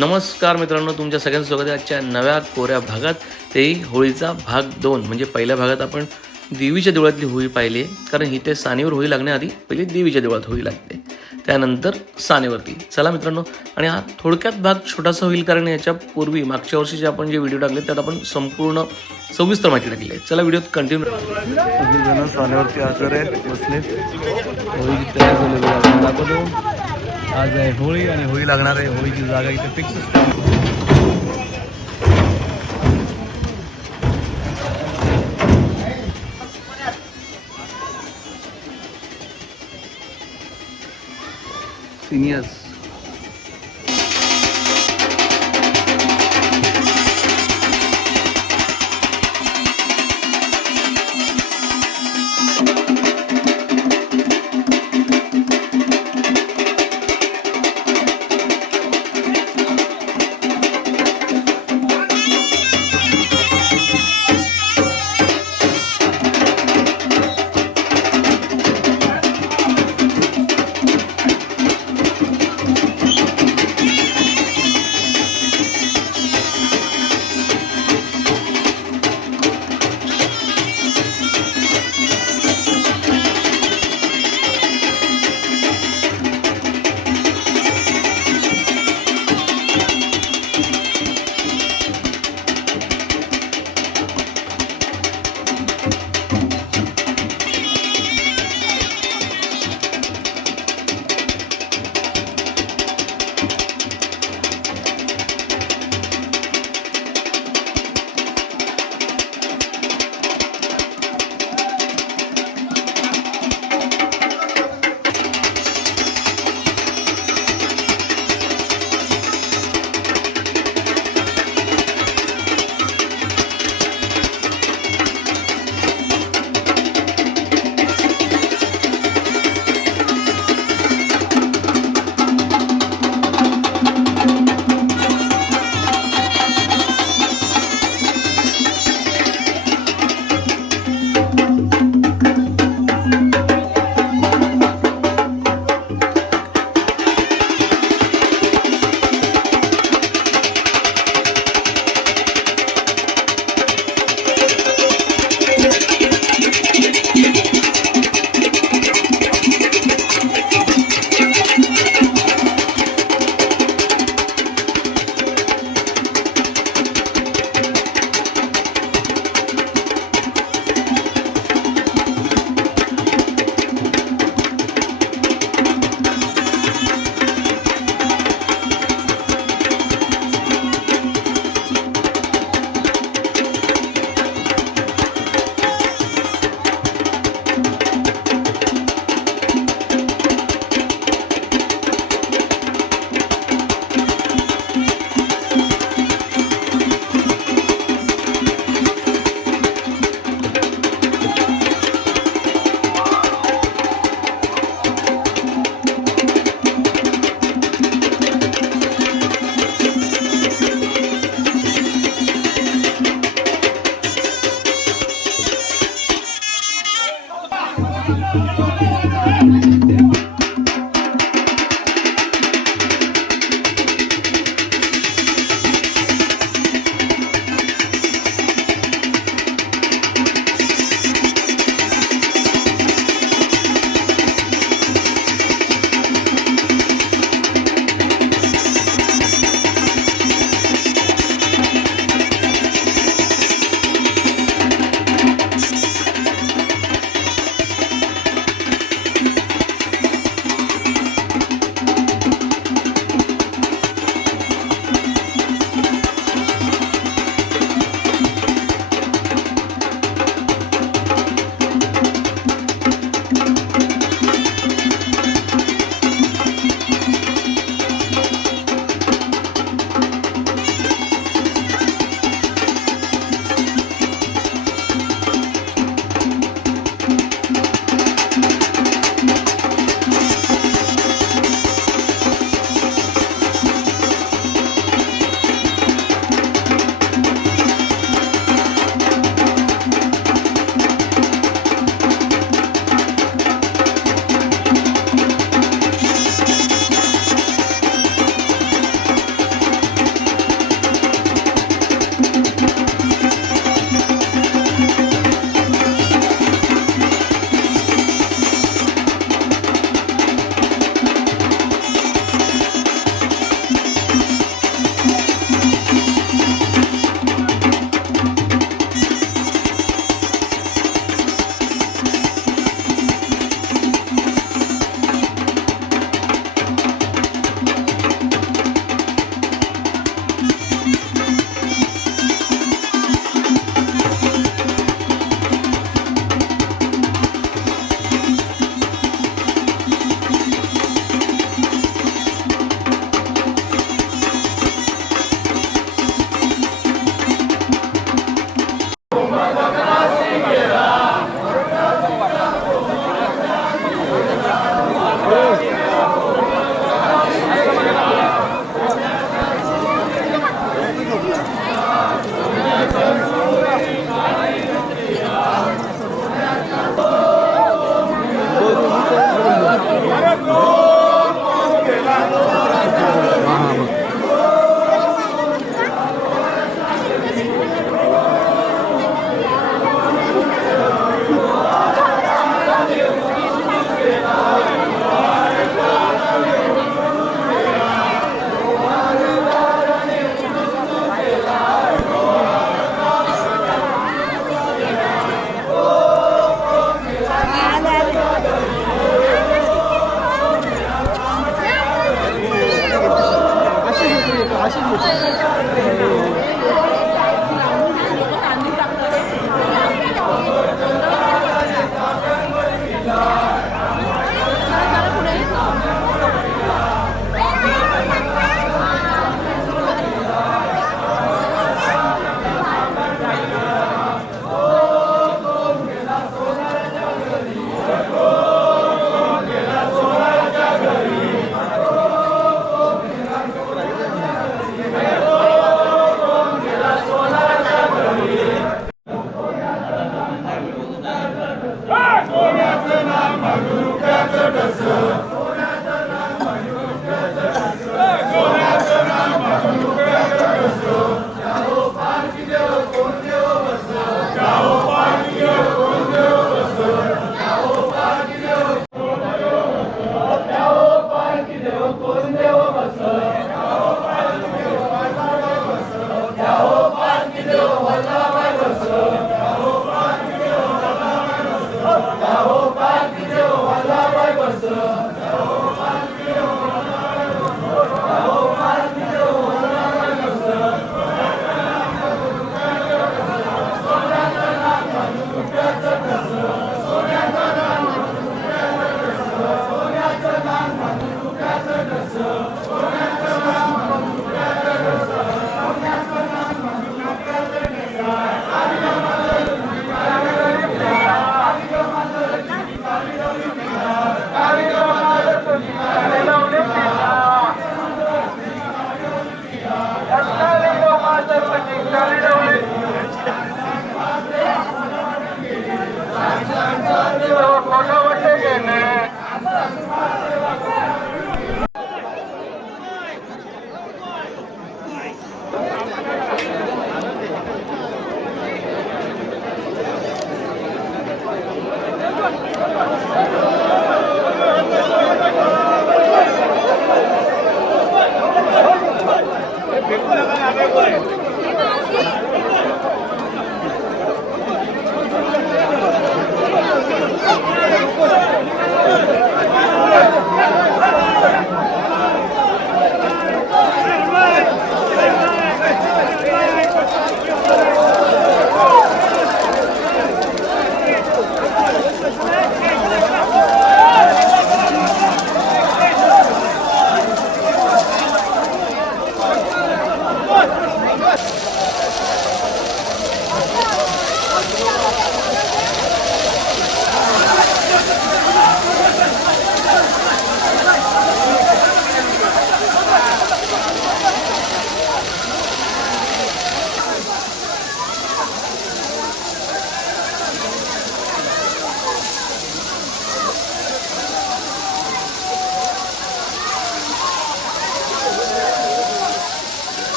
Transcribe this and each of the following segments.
नमस्कार मित्रांनो, तुमच्या सगळ्यांचं स्वागत आहे आजच्या नव्या कोऱ्या भागात. तेही होळीचा भाग 2. म्हणजे पहिल्या भागात आपण देवीच्या देवळातली होळी पाहिली आहे, कारण इथे सानेवर होळी लागण्याआधी पहिले देवीच्या देवळात होळी लागते, त्यानंतर सानेवरती. चला मित्रांनो, आणि हा थोडक्यात भाग छोटासा होईल, कारण याच्यापूर्वी मागच्या वर्षीचे आपण जे व्हिडिओ टाकले त्यात आपण संपूर्ण सविस्तर माहिती टाकली आहे. चला व्हिडिओत कंटिन्यू. सगळीजण सानेवरती हजर आहेत, बसलेत. होळीची तयारी झालेली आहे. दाखवतो, आज आहे होळी आणि होळी लागणार आहे. होळीची जागा इथे फिक्स असते. Seniors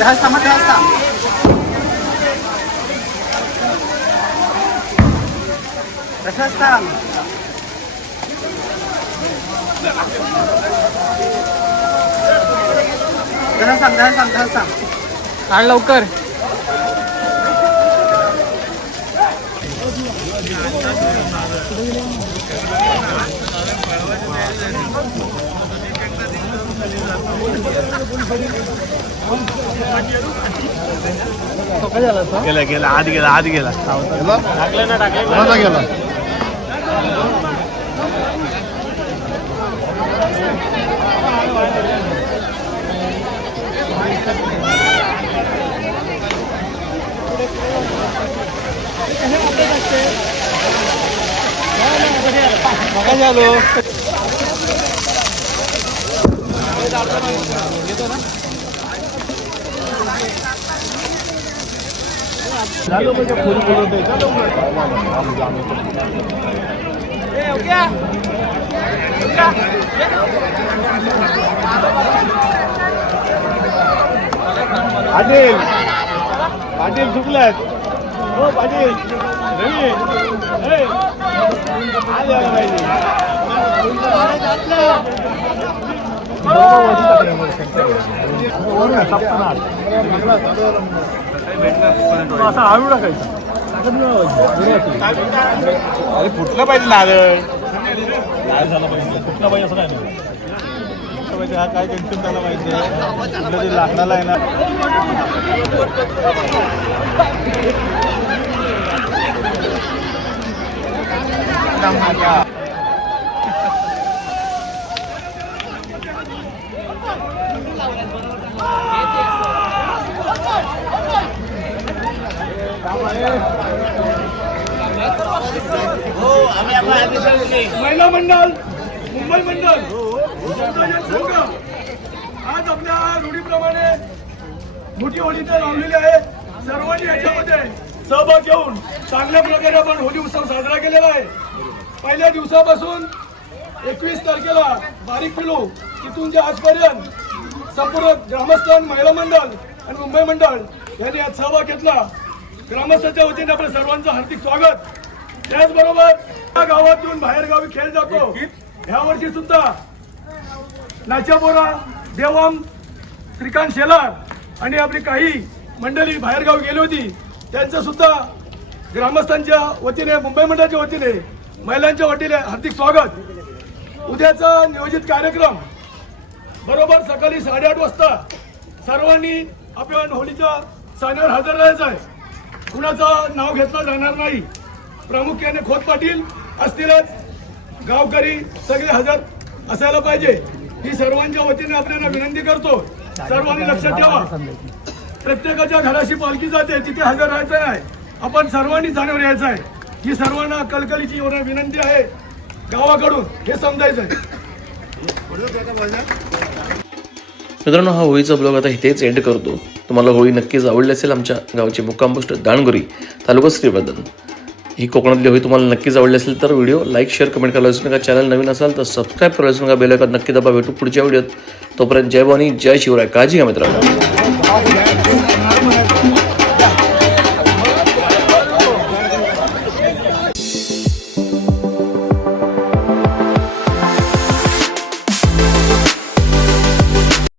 Terasa sama terasa. Terasa. Terasa. आण लवकर. गेला गेला आत गेला टाकलं ना टाकलं गेला झालो चालो म्हणजे फुल बोलवतोय चलो पाटील पाटील चुकलात हो पाटील रवी आले पाहिजे असा हळू टाकायचा अरे फुटलं पाहिजे नारळ झालं पाहिजे फुटलं पाहिजे असं काय नाही पाहिजे हा काय टेन्शन झालं पाहिजे कुठलं ते लाकडाला आहे ना महिला मंडळ मुंबई मंडळ संघ आज आपल्या रूढीप्रमाणे मोठी होळी तर लावलेली आहे. सर्वांनी याच्यामध्ये सहभाग घेऊन चांगल्या प्रकारे आपण होळी उत्सव साजरा केलेला आहे. पहिल्या दिवसापासून 21 तारखेला बारीक पिलू तिथून जे आजपर्यंत संपूर्ण ग्रामस्थान महिला मंडळ आणि मुंबई मंडळ यांनी आज सहभाग घेतला. ग्रामस्थांच्या वतीने आपल्या सर्वांचं हार्दिक स्वागत. त्याचबरोबर या गावातून बाहेर गावी खेळ जातो. ह्या वर्षी सुद्धा नाच्यापोरा देवाम श्रीकांत शेलार आणि आपली काही मंडळी बाहेर गावी गेली होती. त्यांचं सुद्धा ग्रामस्थांच्या वतीने मुंबई मंडळाच्या वतीने महिलांच्या वतीने हार्दिक स्वागत. उद्याचा नियोजित कार्यक्रम बरोबर सकाळी 8:30 वाजता सर्वांनी आपल्या होळीच्या सान्यावर हजर राहायचं आहे. कुणाचं नाव घेतलं जाणार नाही. प्रामुख्याने खोत पाटील असतीलच, गावकरी सगळे हजर असायला पाहिजे ही सर्वांच्या वतीने आपल्याला विनंती करतो. सर्वांनी लक्षात ठेवा, प्रत्येकाच्या घराशी पालखी जाते तिथे हजर राहायचं आहे. आपण सर्वांनी जाणीवर यायचं आहे. ही सर्वांना कळकळीची विनंती आहे गावाकडून, हे समजायचं आहे. मित्रांनो, हा होळीचा ब्लॉग आता इथेच एंड करतो. तुम्हाला होळी नक्कीच आवडली असेल. आमच्या गावची मुक्काम पोस्ट दाणगुरी, तालुका श्रीवर्धन ही कोकणातली होळी तुम्हाला नक्कीच आवडली असेल तर व्हिडिओ लाईक, शेअर, कमेंट करायला विसरू नका. चॅनल नवीन असाल तर सबस्क्राईब करायला विसरू नका. बेल आयकॉन नक्की दाबा. भेटू पुढच्या व्हिडिओत. तोपर्यंत जय भवानी, जय शिवराय. काळजी घ्या मित्रांनो.